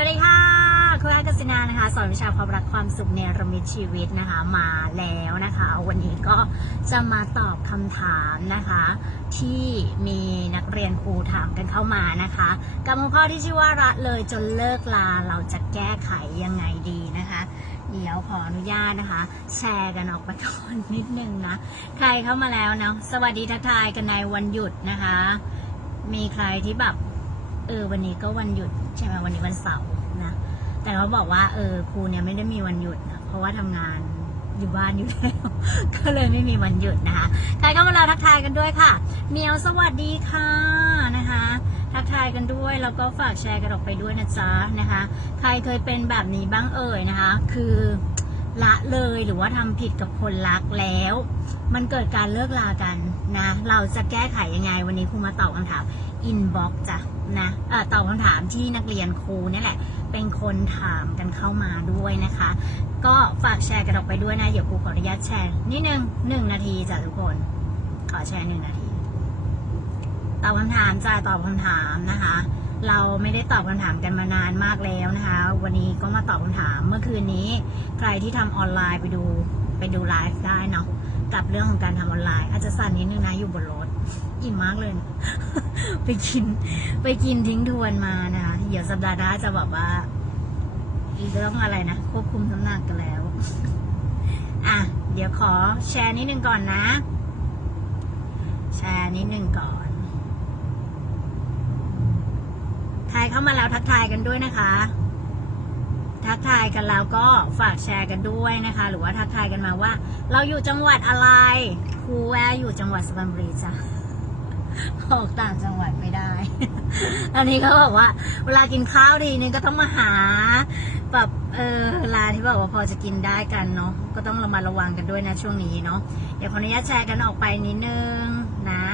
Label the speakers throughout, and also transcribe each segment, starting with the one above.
Speaker 1: วัสดีค่ะคุณอากัสนานะคะ สอนวิชาความรักความสุขเนรมิตชีวิตนะคะมาแล้วนะคะ วันนี้ก็จะมาตอบคำถามนะคะ ที่มีนักเรียนครูถามกันเข้ามานะคะ กับหัวข้อที่ชื่อว่าละเลยจนเลิกลาเราจะแก้ไขยังไงดีนะคะ เดี๋ยวขออนุญาตนะคะ แชร์กันออกไปก่อนนิดนึงนะ ใครเข้ามาแล้วเนาะสวัสดีทักทายกันในวันหยุดนะคะ มีใครที่แบบ เออวันนี้ก็วันหยุดใช่ไหมวันนี้วันเสาร์นะ แต่เขาบอกว่าเออครูเนี่ยไม่ได้มีวันหยุดนะเพราะว่าทำงานอยู่บ้านอยู่แล้วก็เลยไม่มีวันหยุดนะคะใครเข้ามาแล้วทักทายกันด้วยค่ะเมียวสวัสดีค่ะนะคะ ทักทายกันด้วยแล้วก็ฝากแชร์กันออกไปด้วยนะจ๊ะนะคะ ใครเคยเป็นแบบนี้บ้างเอ่ยนะคะ คือละเลยหรือว่าทำผิดกับคนรักแล้ว มันเกิดการเลิกลากันนะ เราจะแก้ไขยังไงวันนี้ครูมาตอบคำถามอินบ็อกจ้ะ นะเอ่อตอบคำถามที่นักเรียนครูนี่แหละ เป็นคนถามกันเข้ามาด้วยนะคะ ก็ฝากแชร์กันออกไปด้วยนะ เดี๋ยวครูขออนุญาตแชร์นิดนึงหนึ่งนาทีจ้ะทุกคน ขอแชร์หนึ่งนาที ตอบคำถามจ้ะตอบคำถามนะคะ เราไม่ได้ตอบคำถามกันมานานมากแล้วนะคะ วันนี้ก็มาตอบคำถามเมื่อคืนนี้ ใครที่ทำออนไลน์ไปดูไปดูไลฟ์ได้เนาะกับเรื่องของการทำออนไลน์ อาจจะสั่นนิดนึงนะอยู่บนรถ อิ่มมากเลย ไปกิน ไปกินทิ้งทวนมานะคะเดี๋ยวสัปดาห์หน้าจะบอกว่าอีกเรื่องอะไรนะควบคุมน้ำหนักกันแล้ว อะ เดี๋ยวขอแชร์นิดนึงก่อนนะ แชร์นิดนึงก่อนใครเข้ามาแล้วทักทายกันด้วยนะคะ ทักทายกันแล้วก็ฝากแชร์กันด้วยนะคะ หรือว่าทักทายกันมาว่า เราอยู่จังหวัดอะไรครูแวร์อยู่จังหวัดสุพรรณบุรีจ้ะ ออกต่างจังหวัดไม่ได้ อันนี้ก็บอกว่า เวลากินข้าวทีนึงก็ต้องมาหาแบบเออร้านที่บอกว่าพอจะกินได้กันเนาะก็ต้องระมัดระวังกันด้วยนะช่วงนี้เนาะเดี๋ยวขออนุญาตแชร์กันออกไปนิดนึงนะ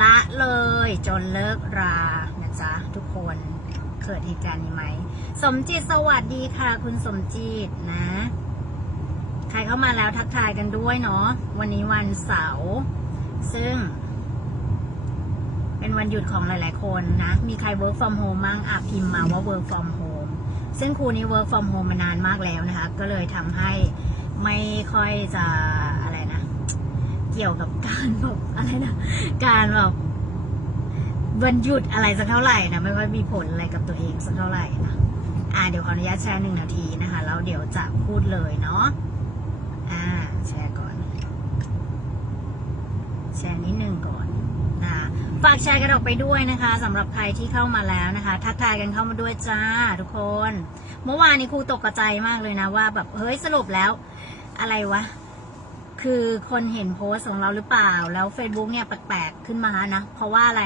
Speaker 1: ละเลยจนเลิกรานะจ๊ะทุกคนเกิดเหตุการณ์นี้ไหม สมจิตสวัสดีค่ะ คุณสมจิตนะ ใครเข้ามาแล้วทักทายกันด้วยเนาะวันนี้วันเสาร์ซึ่ง เป็นวันหยุดของหลาย ๆ คนนะ มีใคร work from home มั่งอะพิมพ์มาว่า work from home ซึ่งครูนี้ work from home มานานมากแล้วนะคะ ก็เลยทำให้ไม่ค่อยจะอะไรนะ เกี่ยวกับการแบบอะไรนะ การแบบวันหยุดอะไรสักเท่าไหร่นะ ไม่ค่อยมีผลอะไรกับตัวเองสักเท่าไหร่นะ อ่าเดี๋ยวขออนุญาตแชร์หนึ่งนาทีนะคะ แล้วเดี๋ยวจะพูดเลยเนาะ อ่า แชร์ก่อน แชร์นิดนึงก่อน ฝากแชร์กันออกไปด้วยนะคะสำหรับใครที่เข้ามาแล้วนะคะ ทักทายกันเข้ามาด้วยจ้าทุกคน เมื่อวานนี้ครูตกใจมากเลยนะว่า แบบเฮ้ยสรุปแล้ว อะไรวะ คือคนเห็นโพสของเราหรือเปล่า แล้ว Facebook เนี่ยแปลกๆขึ้นมานะ เพราะว่าอะไร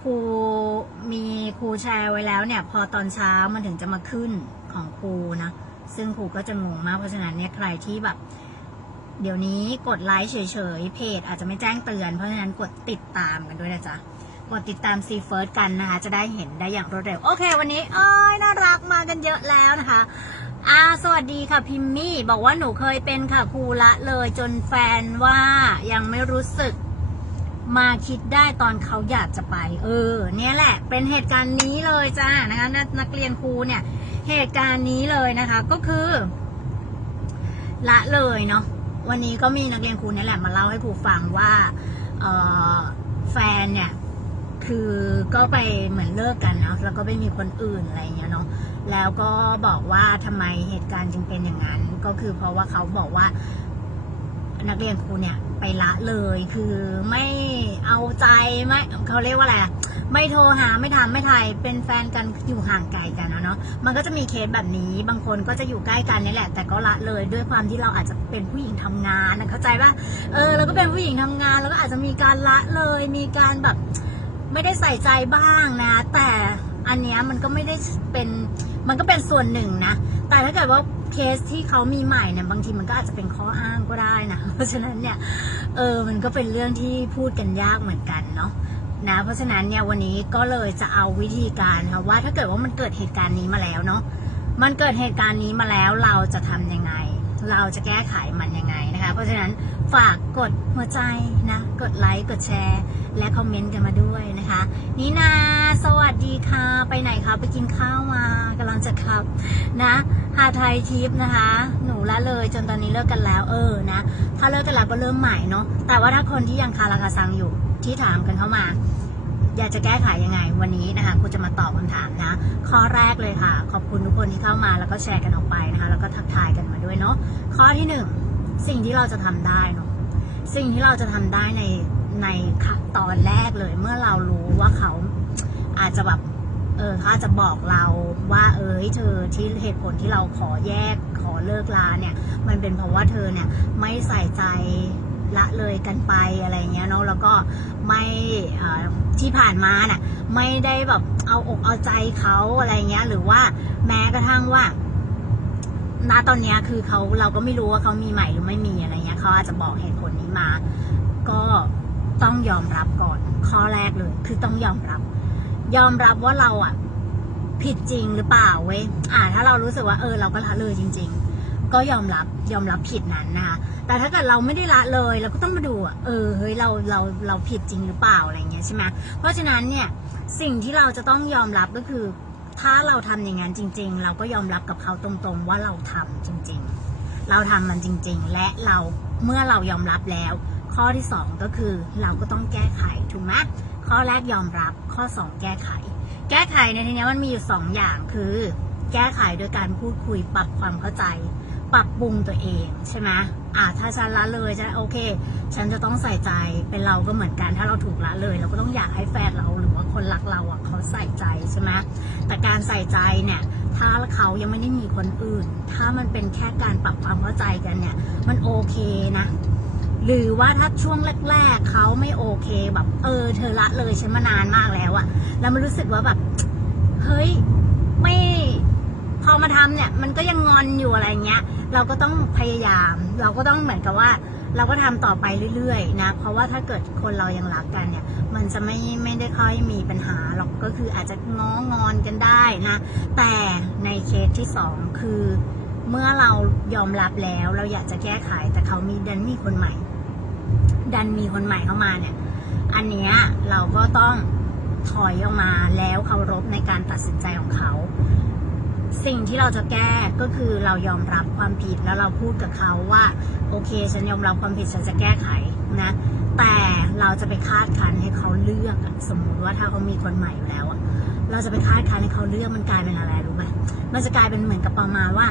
Speaker 1: ครูมีครูแชร์ไว้แล้วเนี่ย พอตอนเช้ามันถึงจะมาขึ้นของครูนะ ซึ่งครูก็จะงงมากเพราะฉะนั้นเนี่ยใครที่แบบ เดี๋ยวนี้กดไลค์เฉยๆ เพจอาจจะไม่แจ้งเตือน เพราะฉะนั้นกดติดตามกันด้วยนะจ๊ะ กดติดตามซีเฟิร์สกันนะคะ จะได้เห็นได้อย่างรวดเร็ว โอเค วันนี้เอ้ยน่ารักมากันเยอะแล้วนะคะอาสวัสดีค่ะพิมมี่ บอกว่าหนูเคยเป็นค่ะครูละเลยจนแฟนว่ายังไม่รู้สึกมาคิดได้ตอนเขาอยากจะไป เออ เนี่ยแหละ เป็นเหตุการณ์นี้เลยจ้านะคะ นักนักเรียนครูเนี่ย เหตุการณ์นี้เลยนะคะ ก็คือ ละเลยเนาะ วันนี้ก็มีนักเรียนครูนี่แหละมาเล่าให้ครูฟังว่าแฟนเนี่ยคือก็ไปเหมือนเลิกกันเนาะแล้วก็ไปมีคนอื่นอะไรเงี้ยเนาะแล้วก็บอกว่าทำไมเหตุการณ์จึงเป็นอย่างนั้น ก็คือเพราะว่าเขาบอกว่านักเรียนครูเนี่ยไปละเลยคือไม่เอาใจไม่เขาเรียกว่าอะไร ไม่โทรหาไม่ถามไม่ไทยเป็นแฟนกันอยู่ห่างไกลกันนะเนาะมันก็จะมีเคสแบบนี้บางคนก็จะอยู่ใกล้กันนี่แหละ แต่ก็ละเลยด้วยความที่เราอาจจะเป็นผู้หญิงทำงานนะเข้าใจป่ะเออเราก็เป็นผู้หญิงทำงาน แล้วก็อาจจะมีการละเลย มีการแบบไม่ได้ใส่ใจบ้างนะ แต่อันเนี้ยมันก็ไม่ได้เป็นมันก็เป็นส่วนหนึ่งนะ แต่ถ้าเกิดว่าเคสที่เขามีใหม่เนี่ยบางทีมันก็อาจจะเป็นข้ออ้างก็ได้นะ เพราะฉะนั้นเนี่ยเออมันก็เป็นเรื่องที่พูดกันยากเหมือนกันเนาะ นะ เพราะฉะนั้นเนี่ยวันนี้ก็เลยจะเอาวิธีการค่ะว่าถ้าเกิดว่ามันเกิดเหตุการณ์นี้มาแล้วเนาะมันเกิดเหตุการณ์นี้มาแล้วเราจะทำยังไง เราจะแก้ไขมันยังไงนะคะ เพราะฉะนั้นฝากกดหัวใจนะ กดไลค์กดแชร์ และคอมเมนต์กันมาด้วยนะคะนี่นาสวัสดีค่ะ ไปไหนคะไปกินข้าวมากำลังจะขับนะหาไทยทิปนะคะ หนูละเลยจนตอนนี้เลิกกันแล้วเออนะ ถ้าเลิกกันแล้วก็เริ่มใหม่เนาะแต่ว่าถ้าคนที่ยังคาราคาซังอยู่ ที่ถามกันเข้ามา อยากจะแก้ไขยังไง วันนี้นะคะกูจะมาตอบคำถามนะ ข้อแรกเลยค่ะ ขอบคุณทุกคนที่เข้ามาแล้วก็แชร์กันออกไปนะคะ แล้วก็ทักทายกันมาด้วยเนาะข้อที่หนึ่งสิ่งที่เราจะทำได้เนาะสิ่งที่เราจะทำได้ในในขั้นตอนแรกเลย เมื่อเรารู้ว่าเขาอาจจะแบบเออเขาจจะบอกเราว่า เอ้ยเธอที่เหตุผลที่เราขอแยกขอเลิกลาเนี่ย มันเป็นเพราะว่าเธอเนี่ยไม่ใส่ใจ ละเลยกันไปอะไรเงี้ยเนาะแล้วก็ไม่ที่ผ่านมาน่ะไม่ได้แบบเอาอกเอาใจเขาอะไรเงี้ย หรือว่าแม้กระทั่งว่าณตอนนี้คือเขาเราก็ไม่รู้ว่าเขามีใหม่หรือไม่มีอะไรเงี้ยเขาอาจจะบอกเหตุผลนี้มา ก็ต้องยอมรับก่อน ข้อแรกเลย คือต้องยอมรับ ยอมรับว่าเราอะ ผิดจริงหรือเปล่าเว้ยอ่าถ้าเรารู้สึกว่าเออ เราก็ละเลยจริง ๆ ก็ยอมรับยอมรับผิดนั้นนะคะ แต่ถ้าเกิดเราไม่ได้ละเลยเราก็ต้องมาดูอะเออเฮ้ยเราเราเราผิดจริงหรือเปล่าอะไรเงี้ยใช่ไหมเพราะฉะนั้นเนี่ยสิ่งที่เราจะต้องยอมรับก็คือ ถ้าเราทำอย่างนั้นจริง ๆ เราก็ยอมรับกับเขาตรงๆ ว่าเราทำจริง ๆ เราทำมันจริง ๆ และเราเมื่อเรายอมรับแล้ว ข้อที่สองก็คือเราก็ต้องแก้ไขถูกไหมข้อแรกยอมรับข้อสองแก้ไข แก้ไขในทีเนี้มันมีอยู่สองอย่างคือ แก้ไขโดยการพูดคุยปรับความเข้าใจ ปรับปรุงตัวเองใช่ไหมอ่าถ้าฉันละเลยจะโอเค ฉันจะต้องใส่ใจเป็นเราก็เหมือนกัน ถ้าเราถูกละเลย เราก็ต้องอยากให้แฟนเราหรือว่าคนรักเราอะเขาใส่ใจใช่ไหมแต่การใส่ใจเนี่ยถ้าเขายังไม่ได้มีคนอื่น ถ้ามันเป็นแค่การปรับความเข้าใจกันเนี่ย มันโอเคนะ หรือว่าถ้าช่วงแรก ๆเขาไม่โอเคแบบ เออ เธอละเลยฉันมานานมากแล้วอะแล้วมันรู้สึกว่าแบบ เฮ้ยไม่ อมาทำเนี่ยมันก็ยังงอนอยู่อะไรเงี้ย เราก็ต้องพยายาม เราก็ต้องเหมือนกับว่า เราก็ทำต่อไปเรื่อยๆนะเพราะว่าถ้าเกิดคนเรายังรักกันเนี่ย มันจะไม่ไม่ได้ค่อยมีปัญหาหรอกก็คืออาจจะง้องอนกันได้นะ แต่ในเคสที่สองคือเมื่อเรายอมรับแล้วเราอยากจะแก้ไขแต่เขามีดันมีคนใหม่ ดันมีคนใหม่เข้ามาเนี่ย อันเนี้ยเราก็ต้องถอยออกมาแล้วเคารพในการตัดสินใจของเขา สิ่งที่เราจะแก้ก็คือเรายอมรับความผิดแล้วเราพูดกับเขาว่า โอเค ฉันยอมรับความผิดฉันจะแก้ไขนะ แต่เราจะไปคาดคันให้เขาเลือกสมมุติว่าถ้าเขามีคนใหม่อยู่แล้วเราจะไปคาดคันให้เขาเลือกมันกลายเป็นอะไรรู้ไหมมันจะกลายเป็นเหมือนกับประมาณว่า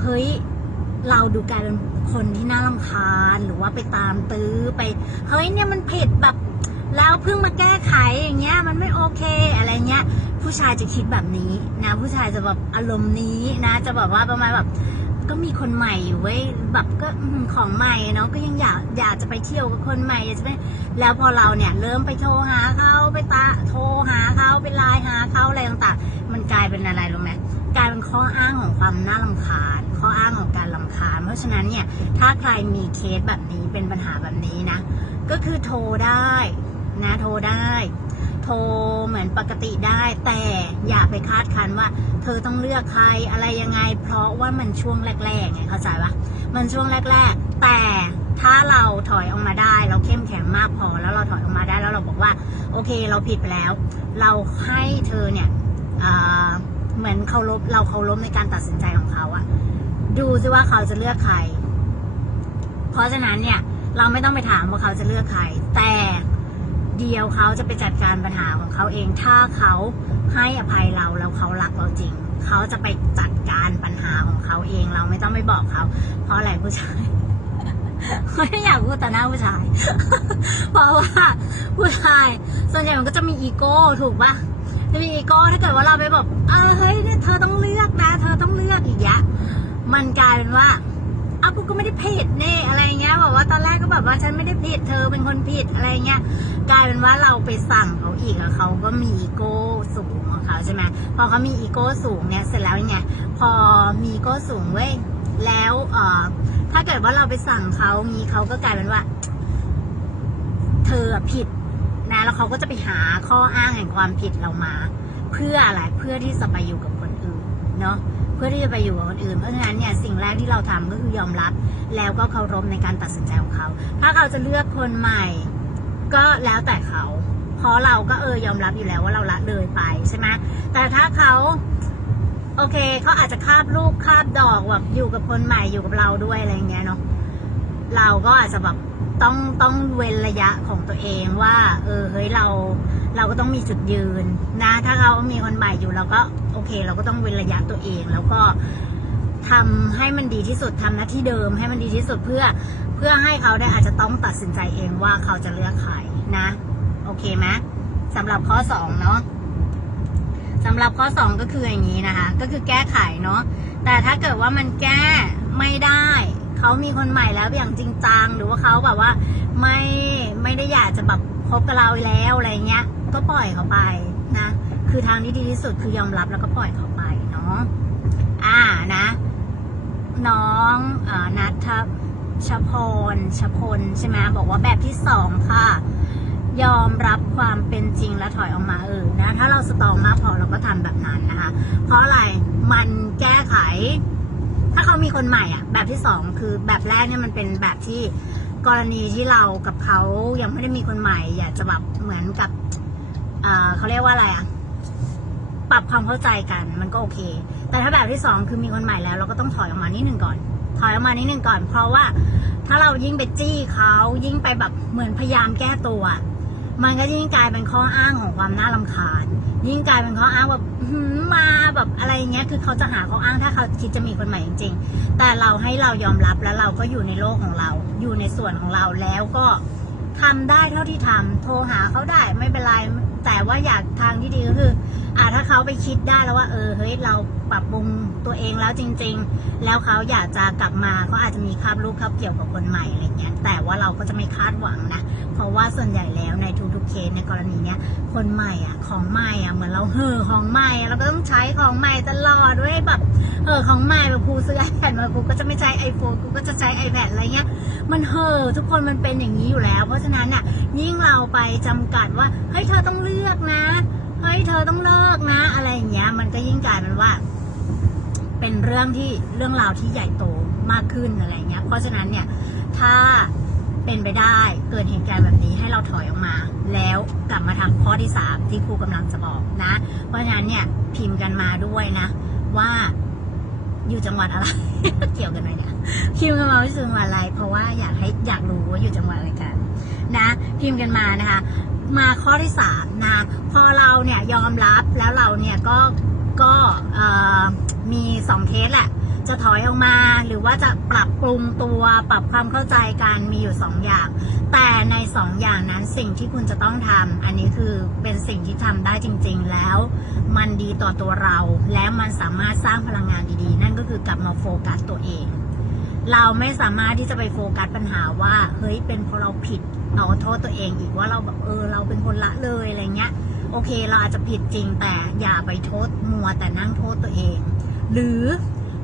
Speaker 1: เฮ้ยเราดูกลายเป็นคนที่น่ารำคาญหรือว่าไปตามตื้อไปเฮ้ยเนี่ยมันผิดแบบแล้วเพิ่งมาแก้ไขอย่างเงี้ยมันไม่โอเคอะไรเงี้ย ผู้ชายจะคิดแบบนี้นะ ผู้ชายจะแบบอารมณ์นี้นะ จะแบบว่าประมาณแบบก็มีคนใหม่อยู่เว้ยแบบก็ของใหม่เนาะก็ยังอยากอยากจะไปเที่ยวกับคนใหม่อยากจะไปแล้วพอเราเนี่ยเริ่มไปโทรหาเขาไปตาโทรหาเขาไปไลน์หาเขาอะไรต่างๆ มันกลายเป็นอะไรรู้ไหมกลายเป็นข้ออ้างของความน่ารำคาญ ข้ออ้างของการลำคาญ เพราะฉะนั้นเนี่ยถ้าใครมีเคสแบบนี้เป็นปัญหาแบบนี้นะ ก็คือโทรได้นะโทรได้ โทรเหมือนปกติได้ แต่อย่าไปคาดคันว่า เธอต้องเลือกใครอะไรยังไง เพราะว่ามันช่วงแรกๆไงเข้าใจปะมันช่วงแรก ๆ แต่ถ้าเราถอยออกมาได้ เราเข้มแข็งมากพอแล้วเราถอยออกมาได้แล้วเราบอกว่า โอเคเราผิดไปแล้ว เราให้เธอเนี่ยเเหมือนเคารพเราเคารพในการตัดสินใจของเขาอะดูซิว่าเขาจะเลือกใคร เพราะฉะนั้นเนี่ย เราไม่ต้องไปถามว่าเขาจะเลือกใคร แต่ เดียวเขาจะไปจัดการปัญหาของเขาเอง ถ้าเขาให้อภัยเราแล้วเขารักเราจริง เขาจะไปจัดการปัญหาของเขาเองเราไม่ต้องไปบอกเขา เพราะอะไรผู้ชายไม่อยากพูดแต่หน้าผู้ชาย เพราะว่าผู้ชาย ส่วนใหญ่มันก็จะมีอีโก้ถูกปะจะมีอีโก้ถ้าเกิดว่าเราไปบอกเออเฮ้ยเนี่ยเธอต้องเลือกนะ เธอต้องเลือกอีกยะมันกลายเป็นว่า กูก็ไม่ได้ผิดนี่อะไรเงี้ยบอกว่าตอนแรกก็แบบว่าฉันไม่ได้ผิดเธอเป็นคนผิดอะไรเงี้ยกลายเป็นว่าเราไปสั่งเขาอีกอะเขาก็มีอีโก้สูงของเขาใช่ไหมพอเขามีอีโก้สูงเนี่ยเสร็จแล้วไงพอมีอีโก้สูงเว้ยแล้วเอ่อถ้าเกิดว่าเราไปสั่งเขามีเขาก็กลายเป็นว่า เธอผิดนะแล้วเขาก็จะไปหาข้ออ้างแห่งความผิดเรามา เพื่ออะไรเพื่อที่จะไปอยู่กับคนอื่นเนาะ พื่อที่จะไปอยู่กับคนอื่น เพราะฉะนั้นเนี่ยสิ่งแรกที่เราทำก็คือยอมรับ แล้วก็เคารพในการตัดสินใจของเขา ถ้าเขาจะเลือกคนใหม่ก็แล้วแต่เขาเพราะเราก็เออยอมรับอยู่แล้วว่าเราละเลยไปใช่ไหมแต่ถ้าเขาโอเคเขาอาจจะคาบลูกคาบดอกแบบอยู่กับคนใหม่อยู่กับเราด้วยอะไรอย่างเงี้ยเนาะเราก็อาจจะแบบต้องต้องเว้นระยะของตัวเองว่า เออเฮ้ยเรา เราก็ต้องมีจุดยืนนะ ถ้าเขามีคนใหม่อยู่เราก็โอเค เราก็ต้องเว้นระยะตัวเอง แล้วก็ทำให้มันดีที่สุดทำหน้าที่เดิม ให้มันดีที่สุดเพื่อเพื่อให้เขาได้อาจจะต้องตัดสินใจเองว่าเขาจะเลือกใครนะ โอเคไหมสำหรับข้อสองเนาะสำหรับข้อสองก็คืออย่างนี้นะคะ ก็คือแก้ไขเนาะแต่ถ้าเกิดว่ามันแก้ไม่ได้ เขามีคนใหม่แล้วอย่างจริงจังหรือว่าเขาแบบว่า ไม่ไม่ได้อยากจะแบบคบกับเราแล้วอะไรเงี้ย ก็ปล่อยเขาไปนะ คือทางที่ดีที่สุดคือยอมรับแล้วก็ปล่อยเขาไปเนาะอ่านะ น้องอนัทชพรชพลใช่ไหมบอกว่าแบบที่สองค่ะ ยอมรับความเป็นจริงและถอยออกมาเออนะ ถ้าเราสตองมากพอเราก็ทำแบบนั้นนะคะ เพราะอะไรมันแก้ไข ถ้าเขามีคนใหม่อะ แบบที่สองคือแบบแรกเนี่ยมันเป็นแบบที่กรณีที่เรากับเขายังไม่ได้มีคนใหม่ อยากจะแบบเหมือนกับเออเขาเรียกว่าอะไรอะปรับความเข้าใจกันมันก็โอเค แต่ถ้าแบบที่สองคือมีคนใหม่แล้ว เราก็ต้องถอยออกมานิดหนึ่งก่อน ถอยออกมานิดหนึ่งก่อน เพราะว่าถ้าเรายิ่งไปจี้เขายิ่งไปแบบเหมือนพยายามแก้ตัว มันก็ยิ่งกลายเป็นข้ออ้างของความน่าลำคาญ ยิ่งกลายเป็นข้ออ้างแบบมาแบบอะไรเงี้ย คือเขาจะหาข้ออ้างถ้าเขาคิดจะมีคนใหม่จริง ๆ แต่เราให้เรายอมรับแล้วเราก็อยู่ในโลกของเรา อยู่ในส่วนของเราแล้วก็ทำได้เท่าที่ทำโทรหาเขาได้ไม่เป็นไร แต่ว่าอยากทางที่ดีก็คือ อ่าถ้าเขาไปคิดได้แล้วว่า เออเฮ้ยเราปรับปรุงตัวเองแล้วจริง ๆ แล้วเขาอยากจะกลับมาเขาอาจจะมีคาบลูกคาบเกี่ยวกับคนใหม่อะไรเงี้ยแต่ว่าเราก็จะไม่คาดหวังนะ เพราะว่าส่วนใหญ่แล้วในทุก เคสในกรณีเนี้ยคนใหม่อะของใหม่อะเหมือนเราเห่อของใหม่เราก็ต้องใช้ของใหม่ตลอดด้วยแบบเออของใหม่แบบครูซื้อ iPad มาครูก็จะไม่ใช้ iPhone ครูก็จะใช้ iPad อะไรเงี้ยมันเห่อทุกคนมันเป็นอย่างนี้อยู่แล้ว เพราะฉะนั้นน่ะยิ่งเราไปจำกัดว่าเฮ้ยเธอต้องเลือกนะเฮ้ยเธอต้องเลิกนะ อะไรอย่างเงี้ย มันก็ยิ่งกลายเป็นว่า เป็นเรื่องที่เรื่องราวที่ใหญ่โตมากขึ้นอะไรเงี้ย เพราะฉะนั้นเนี่ยถ้า เป็นไปได้เกิดเหตุการณ์แบบนี้ให้เราถอยออกมา แล้วกลับมาทำข้อที่สามที่ครูกำลังจะบอกนะ เพราะฉะนั้นเนี่ยพิมพ์กันมาด้วยนะ ว่าอยู่จังหวัดอะไร เกี่ยวกันไหมเนี่ยพิมพ์กันมาว่าจังหวัดอะไร เพราะว่าอยากให้อยากรู้ว่าอยู่จังหวัดอะไรกันนะ พิมพ์กันมานะคะ มาข้อที่สามนะพอเราเนี่ยยอมรับแล้วเราเนี่ยก็ก็มีสองเคสแหละ จะถอยออกมา หรือว่าจะปรับปรุงตัวปรับความเข้าใจกันมีอยู่สองอย่าง แต่ในสองอย่างนั้นสิ่งที่คุณจะต้องทำอันนี้คือเป็นสิ่งที่ทำได้จริง ๆ แล้ว มันดีต่อตัวเรา และมันสามารถสร้างพลังงานดีๆ นั่นก็คือกลับมาโฟกัสตัวเอง เราไม่สามารถที่จะไปโฟกัสปัญหาว่าเฮ้ยเป็นเพราะเราผิดเอาโทษตัวเองอีกว่าเราแบบเออ เราเป็นคนละเลยอะไรเงี้ยโอเค เราอาจจะผิดจริงแต่อย่าไปโทษมัวแต่นั่งโทษตัวเอง หรือ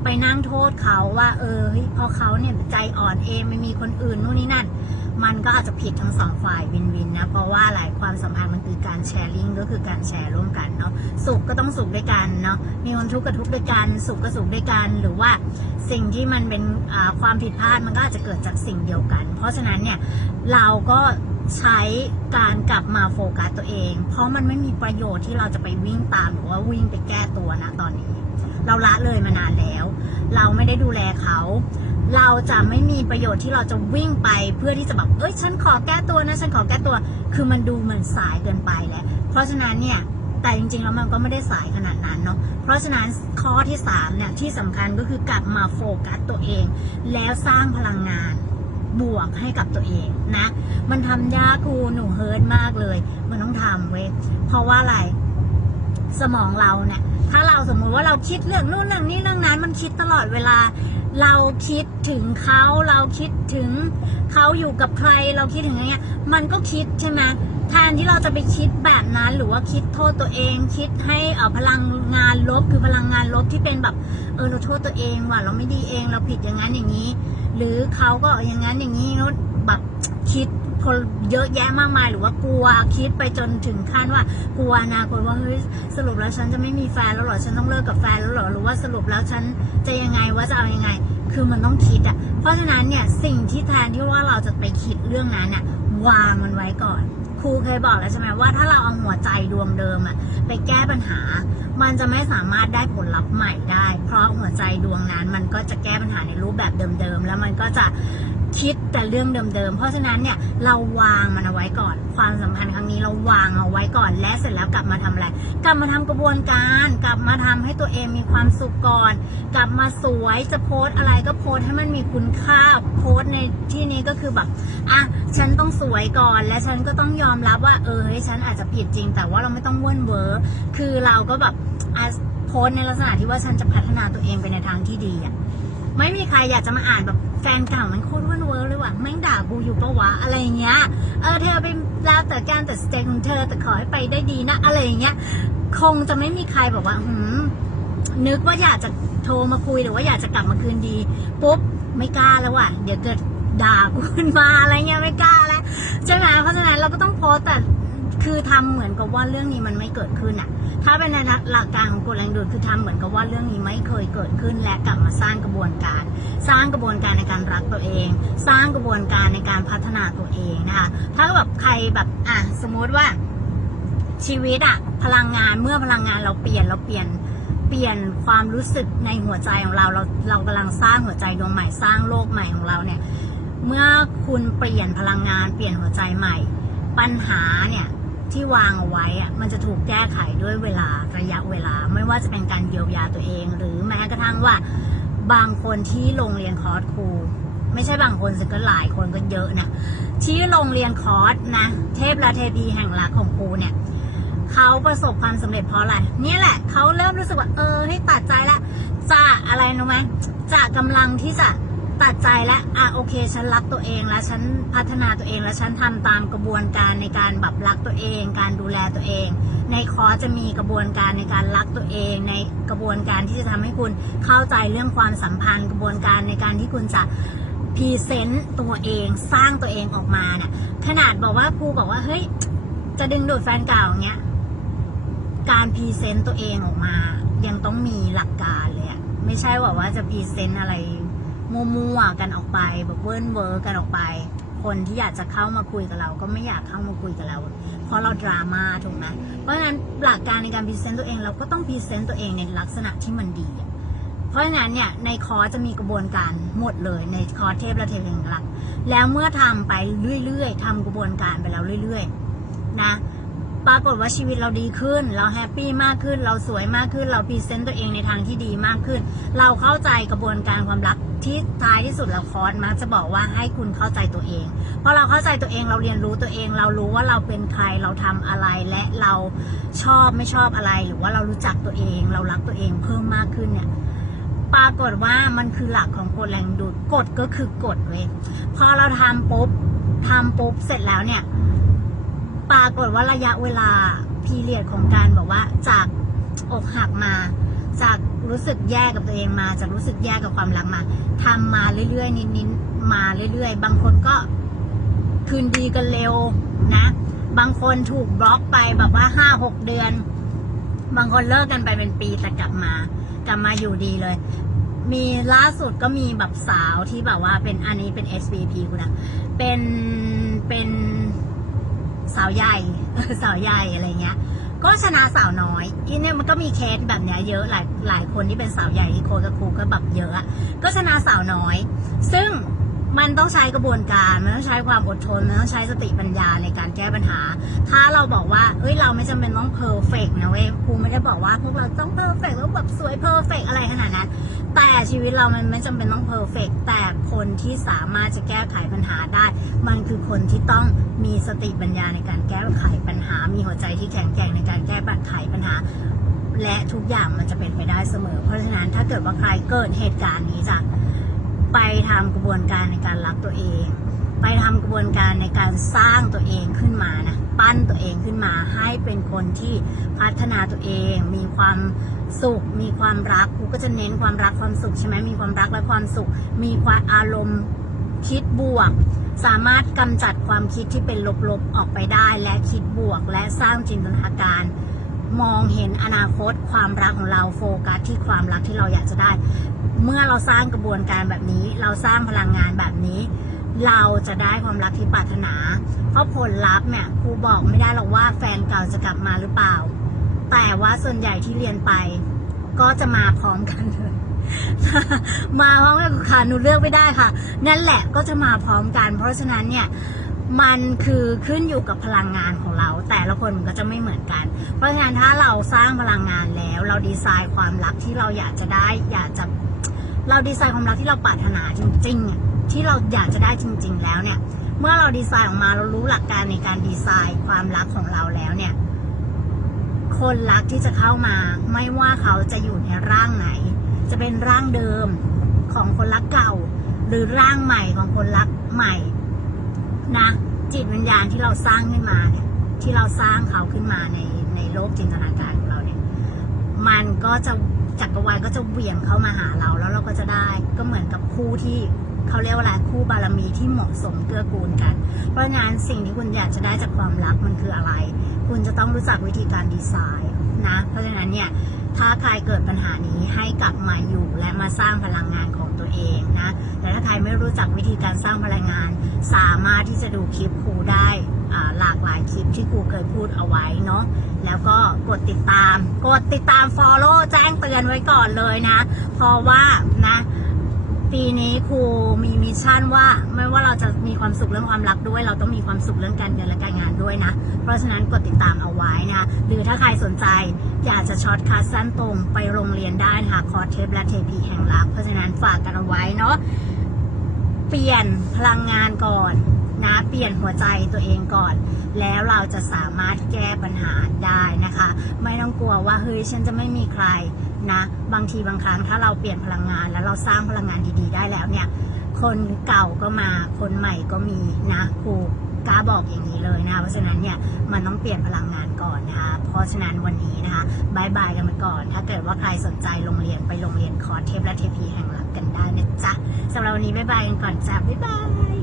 Speaker 1: ไปนั่งโทษเขาว่า เออพอเขาเนี่ยใจอ่อนเองไม่มีคนอื่นนู่นนี่นั่น มันก็อาจจะผิดทั้งสองฝ่ายวินวินนะ เพราะว่าหลายความสัมพันธ์มันคือการแชร์ลิงก็คือการแชร์ร่วมกันเนาะสุขก็ต้องสุขด้วยกันเนาะมีคนทุกข์ก็ทุกข์ด้วยกัน สุขก็สุขด้วยกัน หรือว่าสิ่งที่มันเป็นความผิดพลาดมันก็อาจจะเกิดจากสิ่งเดียวกัน เพราะฉะนั้นเนี่ยเราก็ใช้การกลับมาโฟกัสตัวเอง เพราะมันไม่มีประโยชน์ที่เราจะไปวิ่งตามหรือว่าวิ่งไปแก้ตัวนะตอนนี้ เราละเลยมานานแล้ว เราไม่ได้ดูแลเขา เราจะไม่มีประโยชน์ที่เราจะวิ่งไปเพื่อที่จะแบบเอ้ยฉันขอแก้ตัวนะฉันขอแก้ตัว คือมันดูเหมือนสายเกินไปแหละเพราะฉะนั้นเนี่ยแต่จริงๆแล้วมันก็ไม่ได้สายขนาดนั้นเนาะ เพราะฉะนั้นข้อที่สามเนี่ยที่สำคัญก็คือกลับมาโฟกัสตัวเอง แล้วสร้างพลังงานบวกให้กับตัวเองนะ มันทำยากครูหนูเฮิร์ตมากเลย มันต้องทำเว้ยเพราะว่าอะไร สมองเราเนี่ย ถ้าเราสมมุติว่าเราคิดเรื่องนู่นเรื่องนี้เรื่องนั้น มันคิดตลอดเวลา เราคิดถึงเขาเราคิดถึงเขาอยู่กับใครเราคิดถึงอะไรเงี้ย มันก็คิดใช่ไหมแทนที่เราจะไปคิดแบบนั้นหรือว่าคิดโทษตัวเอง คิดให้เออพลังงานลบคือพลังงานลบที่เป็นแบบเออเราโทษตัวเองว่ะเราไม่ดีเองเราผิดอย่างนั้นอย่างนี้ หรือเขาก็อย่างนั้นอย่างนี้แล้วแบบคิด คนเยอะแยะมากมาย หรือว่ากลัวคิดไปจนถึงขั้นว่ากลัวอนาคตว่าเฮ้ยสรุปแล้วฉันจะไม่มีแฟนแล้วหรอฉันต้องเลิกกับแฟนแล้วหรอหรือว่าสรุปแล้วฉันจะยังไงว่าจะเอายังไง คือมันต้องคิดอะเพราะฉะนั้นเนี่ยสิ่งที่แทนที่ว่าเราจะไปคิดเรื่องนั้นน่ะวางมันไว้ก่อนครูเคยบอกแล้วใช่ไหมว่าถ้าเราเอาหัวใจดวงเดิมอะไปแก้ปัญหา มันจะไม่สามารถได้ผลลัพธ์ใหม่ได้ เพราะหัวใจดวงนั้นมันก็จะแก้ปัญหาในรูปแบบเดิมๆ แล้วมันก็จะ คิดแต่เรื่องเดิมๆ เพราะฉะนั้นเนี่ยเราวางมันเอาไว้ก่อน ความสัมพันธ์ครั้งนี้เราวางเอาไว้ก่อน และเสร็จแล้วกลับมาทำอะไร กลับมาทำกระบวนการ กลับมาทำให้ตัวเองมีความสุขก่อน กลับมาสวยจะโพสอะไรก็โพสให้มันมีคุณค่าโพสในที่นี้ก็คือแบบอะฉันต้องสวยก่อน และฉันก็ต้องยอมรับว่าเออเฮ้ยฉันอาจจะผิดจริง แต่ว่าเราไม่ต้องเว่นเวอร์คือเราก็แบบโพสในลักษณะที่ว่าฉันจะพัฒนาตัวเองไปในทางที่ดีอะ ไม่มีใครอยากจะมาอ่านแบบแฟนเก่ามันโคตรเว่นเวอร์เลยว่ะแม่งด่ากูอยู่ปะวะอะไรเงี้ยเออเธอไปแล้วแต่การแต่สเตของเธอแต่ขอให้ไปได้ดีนะ อะไรเงี้ยคงจะไม่มีใครแบบว่าหืมนึกว่าอยากจะโทรมาคุยหรือว่าอยากจะกลับมาคืนดีปุ๊บไม่กล้าแล้วว่ะเดี๋ยวเกิดด่ากูขึ้นมาอะไรเงี้ยไม่กล้าแล้วใช่ไหมเพราะฉะนั้นเราก็ต้องโพสต์แต่ คือทำเหมือนกับว่าเรื่องนี้มันไม่เกิดขึ้นอะถ้าเป็นในหลักการของกฎแรงดูดคือทำเหมือนกับว่าเรื่องนี้ไม่เคยเกิดขึ้น และกลับมาสร้างกระบวนการ สร้างกระบวนการในการรักตัวเอง สร้างกระบวนการในการพัฒนาตัวเองนะคะ ถ้าแบบใครแบบอะสมมุติว่าชีวิตอะพลังงานเมื่อพลังงานเราเปลี่ยนเราเปลี่ยนเปลี่ยนความรู้สึกในหัวใจของเราเราเรากำลังสร้างหัวใจดวงใหม่สร้างโลกใหม่ของเราเนี่ย เมื่อคุณเปลี่ยนพลังงานเปลี่ยนหัวใจใหม่ ปัญหาเนี่ย ที่วางเอาไว้อะมันจะถูกแก้ไขด้วยเวลาระยะเวลา ไม่ว่าจะเป็นการเยียวยาตัวเอง หรือแม้กระทั่งว่า บางคนที่โรงเรียนคอร์สครูไม่ใช่บางคนสิก็หลายคนก็เยอะนะที่โรงเรียนคอร์สนะ เทพและเทพีแห่งรักของครูเนี่ยเขาประสบความสำเร็จเพราะอะไรเนี่ยแหละเขาเริ่มรู้สึกว่าเออให้ตัดใจแล้วจะอะไรรู้ไหมจะกำลังที่จะ ตัดใจแล้วอะโอเค ฉันรักตัวเองแล้วฉันพัฒนาตัวเองแล้วฉันทำตามกระบวนการในการแบบรักตัวเอง การดูแลตัวเอง ในคอสจะมีกระบวนการในการรักตัวเอง ในกระบวนการที่จะทำให้คุณเข้าใจเรื่องความสัมพันธ์ กระบวนการในการที่คุณจะพรีเซนต์ตัวเองสร้างตัวเองออกมาน่ะขนาดบอกว่าครูบอกว่าเฮ้ยจะดึงดูดแฟนเก่าอย่างเงี้ยการพรีเซนต์ตัวเองออกมา ยังต้องมีหลักการเลยไม่ใช่ว่าว่าจะพรีเซนต์อะไร มั่วๆกันออกไปแบบเวิร์นเวอร์กันออกไป คนที่อยากจะเข้ามาคุยกับเรา ก็ไม่อยากเข้ามาคุยกับเรา เพราะเราดราม่าถูกไหมเพราะฉะนั้นหลักการในการพรีเซนต์ตัวเองเราก็ต้องพรีเซนต์ตัวเองในลักษณะที่มันดีเพราะฉะนั้นเนี่ยในคอจะมีกระบวนการหมดเลยในคอเทพและเทพแห่งรักแล้วเมื่อทำไปเรื่อยๆทำกระบวนการไปแล้วเรื่อย ๆ นะ ปรากฏว่าชีวิตเราดีขึ้น เราแฮปปี้มากขึ้น เราสวยมากขึ้น เราพรีเซนต์ตัวเองในทางที่ดีมากขึ้น เราเข้าใจกระบวนการความรักที่ท้ายที่สุดแล้วคอร์สมักจะบอกว่าให้คุณเข้าใจตัวเองพอเราเข้าใจตัวเองเราเรียนรู้ตัวเอง เรารู้ว่าเราเป็นใครเราทำอะไรและเราชอบไม่ชอบอะไร หรือว่าเรารู้จักตัวเอง เรารักตัวเองเพิ่มมากขึ้นเนี่ยปรากฏว่ามันคือหลักของกฎแรงดูดกฎก็คือกฎเว้ยพอเราทำปุ๊บทำปุ๊บเสร็จแล้วเนี่ย ปรากฏว่าระยะเวลาพีเรียดของการแบบว่าจากอกหักมา จากรู้สึกแย่กับตัวเองมา จากรู้สึกแย่กับความรักมาทำมาเรื่อยๆนิดๆมาเรื่อยๆ บางคนก็คืนดีกันเร็วนะ บางคนถูกบล็อกไปแบบว่าห้าหกเดือน บางคนเลิกกันไปเป็นปีแต่กลับมา กลับมาอยู่ดีเลย มีล่าสุดก็มีแบบสาวที่แบบว่าเป็นอันนี้เป็น SVP คุณนะเป็นเป็น สาวใหญ่สาวใหญ่อะไรเงี้ย ก็ชนะสาวน้อยทีเนี่ยมันก็มีเคสแบบเนี้ยเยอะหลายหลายคนที่เป็นสาวใหญ่ที่โคกับครูก็แบบเยอะก็ชนะสาวน้อย ซึ่ง มันต้องใช้กระบวนการ มันต้องใช้ความอดทน มันต้องใช้สติปัญญาในการแก้ปัญหา ถ้าเราบอกว่าเอ้ย เราไม่จำเป็นต้องเพอร์เฟกนะเว้ย ครูไม่ได้บอกว่าพวกเราต้องเพอร์เฟกแล้วแบบสวยเพอร์เฟกอะไรขนาดนั้น แต่ชีวิตเรามันไม่จำเป็นต้องเพอร์เฟกแต่คนที่สามารถจะแก้ไขปัญหาได้ มันคือคนที่ต้องมีสติปัญญาในการแก้ไขปัญหา มีหัวใจที่แข็งแกร่งในการแก้ปัญหาปัญหา และทุกอย่างมันจะเป็นไปได้เสมอ เพราะฉะนั้นถ้าเกิดว่าใครเกิดเหตุการณ์นี้จ้ะ ไปทำกระบวนการในการรักตัวเอง ไปทำกระบวนการในการสร้างตัวเองขึ้นมานะปั้นตัวเองขึ้นมาให้เป็นคนที่พัฒนาตัวเอง มีความสุข มีความรักครูก็จะเน้นความรักความสุขใช่ไหมมีความรักและความสุข มีความอารมณ์คิดบวก สามารถกำจัดความคิดที่เป็นลบๆออกไปได้ และคิดบวก และสร้างจินตนาการ มองเห็นอนาคตความรักของเราโฟกัสที่ความรักที่เราอยากจะได้ เมื่อเราสร้างกระบวนการแบบนี้ เราสร้างพลังงานแบบนี้ เราจะได้ความรักที่ปรารถนา เพราะผลลัพธ์เนี่ยครูบอกไม่ได้หรอกว่าแฟนเก่าจะกลับมาหรือเปล่า แต่ว่าส่วนใหญ่ที่เรียนไป ก็จะมาพร้อมกันเลยมาพร้อมกันค่ะหนูเลือกไม่ได้ค่ะ นั่นแหละก็จะมาพร้อมกัน เพราะฉะนั้นเนี่ย มันคือขึ้นอยู่กับพลังงานของเรา แต่ละคนมันก็จะไม่เหมือนกัน เพราะฉะนั้นถ้าเราสร้างพลังงานแล้ว เราดีไซน์ความรักที่เราอยากจะได้ อยากจะเราดีไซน์ความรักที่เราปรารถนาจริงๆที่เราอยากจะได้จริง ๆ แล้วเนี่ย เมื่อเราดีไซน์ออกมาเรารู้หลักการในการดีไซน์ความรักของเราแล้วเนี่ย คนรักที่จะเข้ามา ไม่ว่าเขาจะอยู่ในร่างไหน จะเป็นร่างเดิมของคนรักเก่า หรือร่างใหม่ของคนรักใหม่ วิญญาณที่เราสร้างขึ้นมาเนี่ย ที่เราสร้างเขาขึ้นมาในในโลกจินตนาการของเราเนี่ย มันก็จะจักรวาลก็จะเหวี่ยงเข้ามาหาเราแล้วเราก็จะได้ก็เหมือนกับคู่ที่เขาเรียกว่าอะไรคู่บารมีที่เหมาะสมเกื้อกูลกัน เพราะงั้นสิ่งที่คุณอยากจะได้จากความรักมันคืออะไร คุณจะต้องรู้จักวิธีการดีไซน์นะ เพราะฉะนั้นเนี่ยถ้าใครเกิดปัญหานี้ให้กลับมาอยู่และมาสร้างพลังงานของ เองนะ แต่ถ้าใครไม่รู้จักวิธีการสร้างพลังงาน สามารถที่จะดูคลิปครูได้หลากหลายคลิปที่ครูเคยพูดเอาไว้เนาะ แล้วก็กดติดตาม กดติดตาม follow แจ้งเตือนไว้ก่อนเลยนะ เพราะว่านะ ปีนี้ครูมี ชั่นว่าไม่ว่าเราจะมีความสุขเรื่องความรักด้วย เราต้องมีความสุขเรื่องการเงินและการงานด้วยนะ เพราะฉะนั้นกดติดตามเอาไว้นะ หรือถ้าใครสนใจอยากจะช็อตคลาสสั้นตรงไปโรงเรียนได้นะคะคอร์สเทปและเทพีแห่งรัก เพราะฉะนั้นฝากกันเอาไว้เนาะเปลี่ยนพลังงานก่อนนะเปลี่ยนหัวใจตัวเองก่อน แล้วเราจะสามารถแก้ปัญหาได้นะคะ ไม่ต้องกลัวว่าเฮ้ยฉันจะไม่มีใครนะ บางทีบางครั้งถ้าเราเปลี่ยนพลังงานแล้วเราสร้างพลังงานดี ๆ ได้แล้วเนี่ย คนเก่าก็มา คนใหม่ก็มีนะครูกล้าบอกอย่างนี้เลยนะ เพราะฉะนั้นเนี่ยมันต้องเปลี่ยนพลังงานก่อนนะคะ เพราะฉะนั้นวันนี้นะคะบายบายกันไปก่อน ถ้าเกิดว่าใครสนใจโรงเรียนไปโรงเรียนคอร์สเทปและเทพีแห่งรักกันได้นะจ๊ะสำหรับวันนี้บายบายกันก่อนจ้ะบายบาย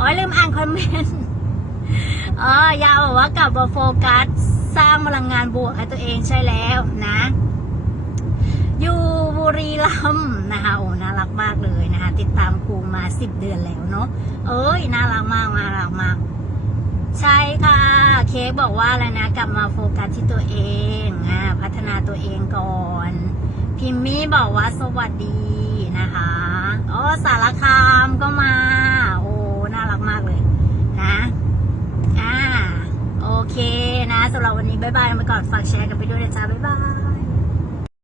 Speaker 1: อ้ยลืมอ่านคอมเมนต์เออยาวบอกว่ากลับมาโฟกัสสร้างพลังงานบวกให้ตัวเองใช่แล้วนะ อยู่บุรีรัมย์ นะคะโอ้น่ารักมากเลยนะคะ ติดตามครูมาสิบเดือนแล้วเนาะเอ้ยน่ารักมากน่ารักมาก ใช่ค่ะ เค้กบอกว่าอะไรนะกลับมาโฟกัสที่ตัวเองอ่าพัฒนาตัวเองก่อน พิมมี่บอกว่าสวัสดีนะคะอ๋อสารคามก็มา โอ้น่ารักมากเลยนะอ่าโอเคนะสำหรับวันนี้บ๊ายบายไปก่อนฝากแชร์กันไปด้วยนะจ๊ะบ๊ายบาย